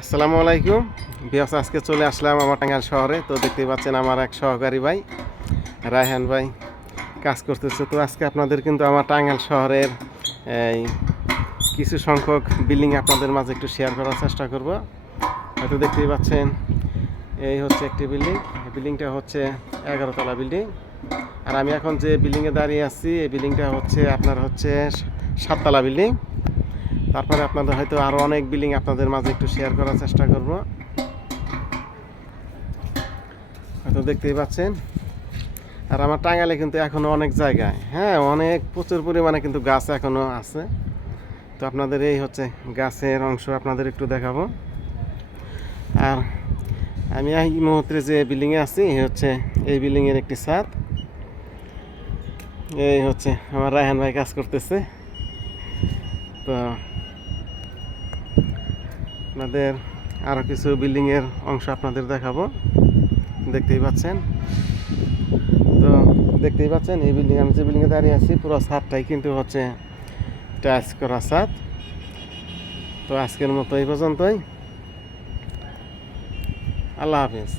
আসসালামু আলাইকুম ভিউয়ার্স, আজকে চলে আসলাম আমার টাঙ্গাইল শহরে। তো দেখতেই পাচ্ছেন আমার এক সহকারী ভাই রায়হান ভাই কাজ করতেছে। তো আজকে আপনাদের কিন্তু আমার টাঙ্গাইল শহরের এই কিছু সংখ্যক বিল্ডিং আপনাদের মাঝে একটু শেয়ার করার চেষ্টা করব। হয়তো দেখতেই পাচ্ছেন এই হচ্ছে একটি বিল্ডিং। এই বিল্ডিংটা হচ্ছে 11 তলা বিল্ডিং। আর আমি এখন যে বিল্ডিংয়ে দাঁড়িয়ে আছি এই বিল্ডিংটা হচ্ছে আপনার হচ্ছে 7 তলা বিল্ডিং। তারপরে আপনাদের হয়তো আরও অনেক বিল্ডিং আপনাদের মাঝে একটু শেয়ার করার চেষ্টা করব। হয়তো দেখতেই পাচ্ছেন। আর আমার টাঙ্গাইলে কিন্তু এখনও অনেক জায়গায় অনেক প্রচুর পরিমাণে কিন্তু গাছ এখনও আছে। তো আপনাদের এই হচ্ছে গাছের অংশ আপনাদের একটু দেখাবো। আর আমি এই মুহূর্তে যে বিল্ডিংয়ে আছি হচ্ছে এই বিল্ডিংয়ের একটি ছাদ। এই হচ্ছে আমার রায়হান ভাই কাজ করতেছে। তো আপনাদের আরও কিছু বিল্ডিংয়ের অংশ আপনাদের দেখাবো। দেখতেই পাচ্ছেন। তো দেখতেই পাচ্ছেন এই বিল্ডিং, আমি যে বিল্ডিংয়ে দাঁড়িয়ে আছি পুরো ছাদটাই কিন্তু হচ্ছে টাইলস করা ছাদ। তো আজকের মতো এই পর্যন্তই। আল্লাহ হাফিজ।